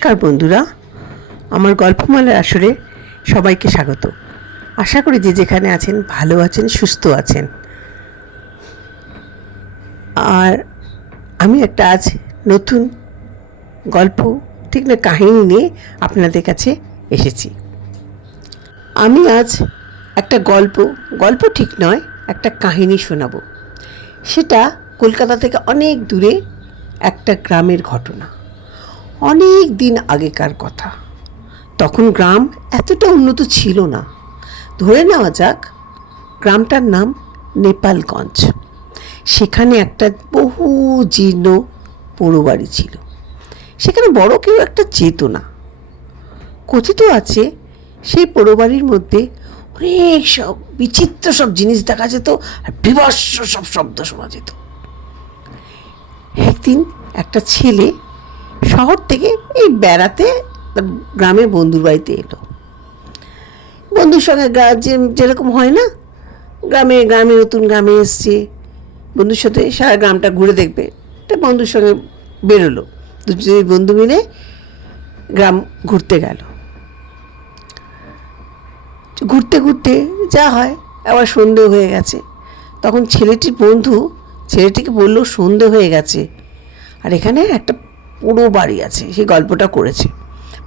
নমস্কার বন্ধুরা, আমার গল্পমালার আসরে সবাইকে স্বাগত। আশা করি যে যেখানে আছেন ভালো আছেন, সুস্থ আছেন। আর আমি একটা আজ নতুন গল্প, ঠিক না কাহিনী নিয়ে আপনাদের কাছে এসেছি। আমি আজ একটা গল্প ঠিক নয়, একটা কাহিনী শোনাবো। সেটা কলকাতা থেকে অনেক দূরে একটা গ্রামের ঘটনা। অনেক দিন আগেকার কথা। তখন গ্রাম এতটা উন্নত ছিল না। ধরে নেওয়া যাক গ্রামটার নাম নেপালগঞ্জ। সেখানে একটা বহু জীর্ণ পোড়ো বাড়ি ছিল। সেখানে বড় কেউ একটা যেত না। কথিত আছে সেই পোড়ো বাড়ির মধ্যে অনেক সব বিচিত্র সব জিনিস দেখা যেত, আর বিভৎস সব শব্দ শোনা যেত। একদিন একটা ছেলে শহর থেকে এই বেড়াতে গ্রামে বন্ধুর বাড়িতে এলো। বন্ধুর সঙ্গে যেরকম হয় না, গ্রামে নতুন গ্রামে এসছে, বন্ধুর সাথে সারা গ্রামটা ঘুরে দেখবে, তা বন্ধুর সঙ্গে বেরোলো। দুই বন্ধু মিলে গ্রাম ঘুরতে গেল। ঘুরতে ঘুরতে যা হয়, আবার সন্ধে হয়ে গেছে। তখন ছেলেটির বন্ধু ছেলেটিকে বললো সন্ধে হয়ে গেছে, আর এখানে একটা পোড়ো বাড়ি আছে। সেই গল্পটা করেছে।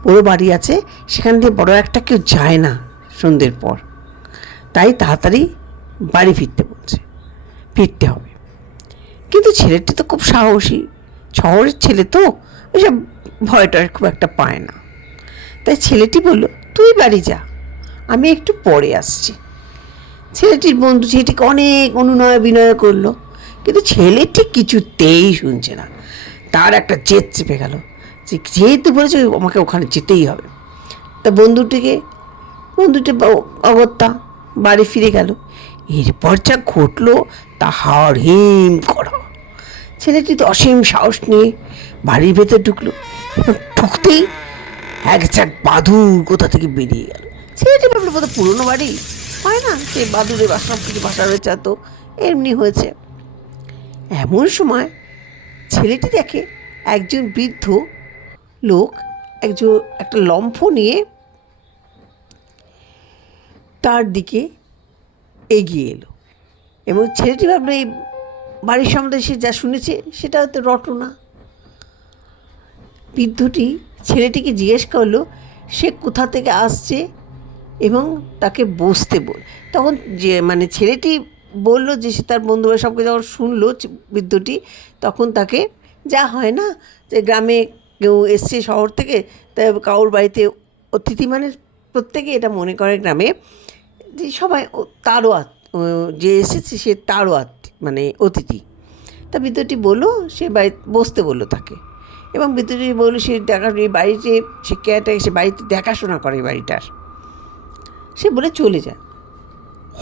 পোড়ো বাড়ি আছে, সেখান দিয়ে বড় একটা কেউ যায় না সন্ধ্যের পর, তাই তাড়াতাড়ি বাড়ি ফিরতে হবে। কিন্তু ছেলেটি তো খুব সাহসী, শহরের ছেলে তো, ওইসব ভয়টা খুব একটা পায় না। তাই ছেলেটি বলল, তুই বাড়ি যা, আমি একটু পরে আসছি। ছেলেটির বন্ধু ছেলেটিকে অনেক অনুনয় বিনয় করলো, কিন্তু ছেলেটি কিছুতেই শুনছে না। তার একটা জেদ চেপে গেল যে যেহেতু বলেছে আমাকে ওখানে যেতেই হবে। তা বন্ধুটি অগত্যা বাড়ি ফিরে গেল। এরপর যা ঘটলো তা হাড় হিম করা। ছেলেটি তো অসীম সাহস নিয়ে বাড়ির ভেতর ঢুকলো। ঢুকতেই এক ঝাঁক বাদুড় কোথা থেকে বেরিয়ে গেল। ছেলেটি ভাবলো বোধহয় পুরোনো বাড়ি হয় না, সেই বাদুড়ের সব কিছু বাসা রয়েছে, তো এমনি হয়েছে। এমন সময় ছেলেটি দেখে একজন বৃদ্ধ লোক একটা লম্ফ নিয়ে তার দিকে এগিয়ে এলো, এবং ছেলেটি ভাবলো এই বাড়ির সম্বন্ধে সে যা শুনেছে সেটা হয়তো রটনা। বৃদ্ধটি ছেলেটিকে জিজ্ঞেস করলো সে কোথা থেকে আসছে এবং তাকে বসতে তখন ছেলেটি বললো যে সে তার বন্ধুরা সবকে যখন শুনলো বৃদ্ধটি, তখন তাকে যা হয় না যে গ্রামে কেউ এসছে শহর থেকে, তাই কারোর বাড়িতে অতিথি প্রত্যেকে এটা মনে করে গ্রামে যে সবাই তারও যে এসেছে সে তারও অতিথি। তা বৃদ্ধটি বললো সে বসতে বললো তাকে, এবং বৃদ্ধটি বললো সে বাড়িতে সে সে বাড়িতে দেখাশোনা করে বাড়িটার, সে বলে চলে যায়।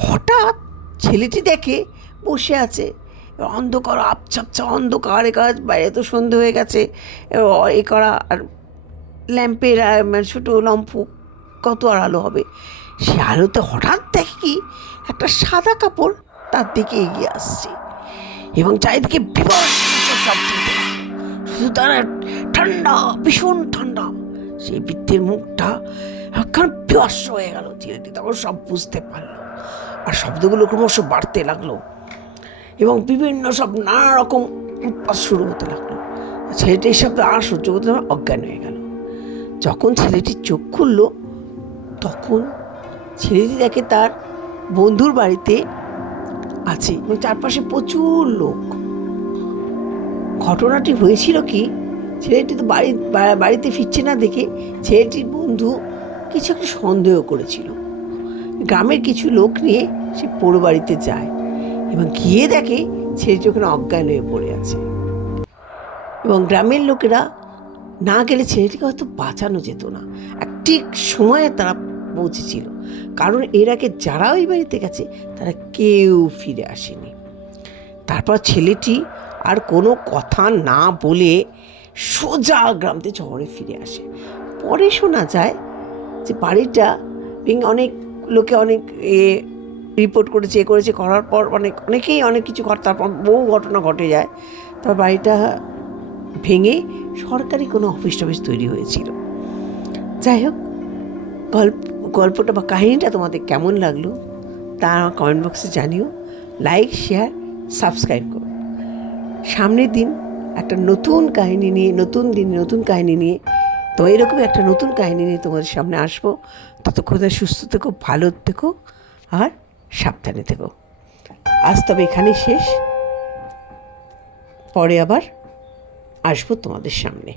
হঠাৎ ছেলেটি দেখে বসে আছে অন্ধকার, আবছা অন্ধকারে কাজ, বাইরে তো সন্ধে হয়ে গেছে, এ করা, আর ল্যাম্পের ছোটো লম্ফ কত আর আলো হবে। সে আলোতে হঠাৎ দেখে কি একটা সাদা কাপড় তার দিকে এগিয়ে আসছে, এবং চারিদিকে শুধু তার ঠান্ডা, ভীষণ ঠান্ডা। সেই বৃদ্ধের মুখটা একখান বিভৎস হয়ে গেল। ছেলেটি তখন সব বুঝতে পারলো, আর শব্দগুলো ক্রমশ বাড়তে লাগলো, এবং বিভিন্ন সব নানা রকম উৎপাত শুরু হতে লাগলো। ছেলেটি এই শব্দ আর সহ্য করতে অজ্ঞান হয়ে গেল। যখন ছেলেটি চোখ খুলল, তখন ছেলেটি দেখে তার বন্ধুর বাড়িতে আছে, এবং চারপাশে প্রচুর লোক। ঘটনাটি হয়েছিল কি, ছেলেটি তো বাড়িতে ফিরছে না দেখে ছেলেটির বন্ধু কিছু একটা সন্দেহ করেছিল। গ্রামের কিছু লোক নিয়ে সে পোড়ো বাড়িতে যায়, এবং গিয়ে দেখে ছেলেটি ওখানে অজ্ঞান হয়ে পড়ে আছে, এবং গ্রামের লোকেরা না গেলে ছেলেটিকে হয়তো বাঁচানো যেত না। ঠিক সময়ে তারা পৌঁছেছিল, কারণ এর আগে যারা ওই বাড়িতে গেছে তারা কেউ ফিরে আসেনি। তারপর ছেলেটি আর কোনো কথা না বলে সোজা গ্রামতে শহরে ফিরে আসে। পরে শোনা যায় যে বাড়িটা অনেক লোকে অনেক রিপোর্ট করেছে, করার পর অনেকেই অনেক কিছু তারপর বহু ঘটনা ঘটে যায়। তার বাড়িটা ভেঙে সরকারি কোনো অফিস টফিস তৈরি হয়েছিল। যাই হোক, গল্পটা বা কাহিনিটা তোমাদের কেমন লাগলো তা আমার কমেন্ট বক্সে জানিও। লাইক, শেয়ার, সাবস্ক্রাইব করো। সামনের দিন একটা নতুন কাহিনী নিয়ে, নতুন কাহিনী নিয়ে, তো এরকম একটা নতুন কাহিনী নিয়ে তোমাদের সামনে আসবো। ততক্ষণ সুস্থ থেকো, ভালো থেকো আর সাবধানে থেকো। আজ তবে এখানেই শেষ, পরে আবার আসবো তোমাদের সামনে।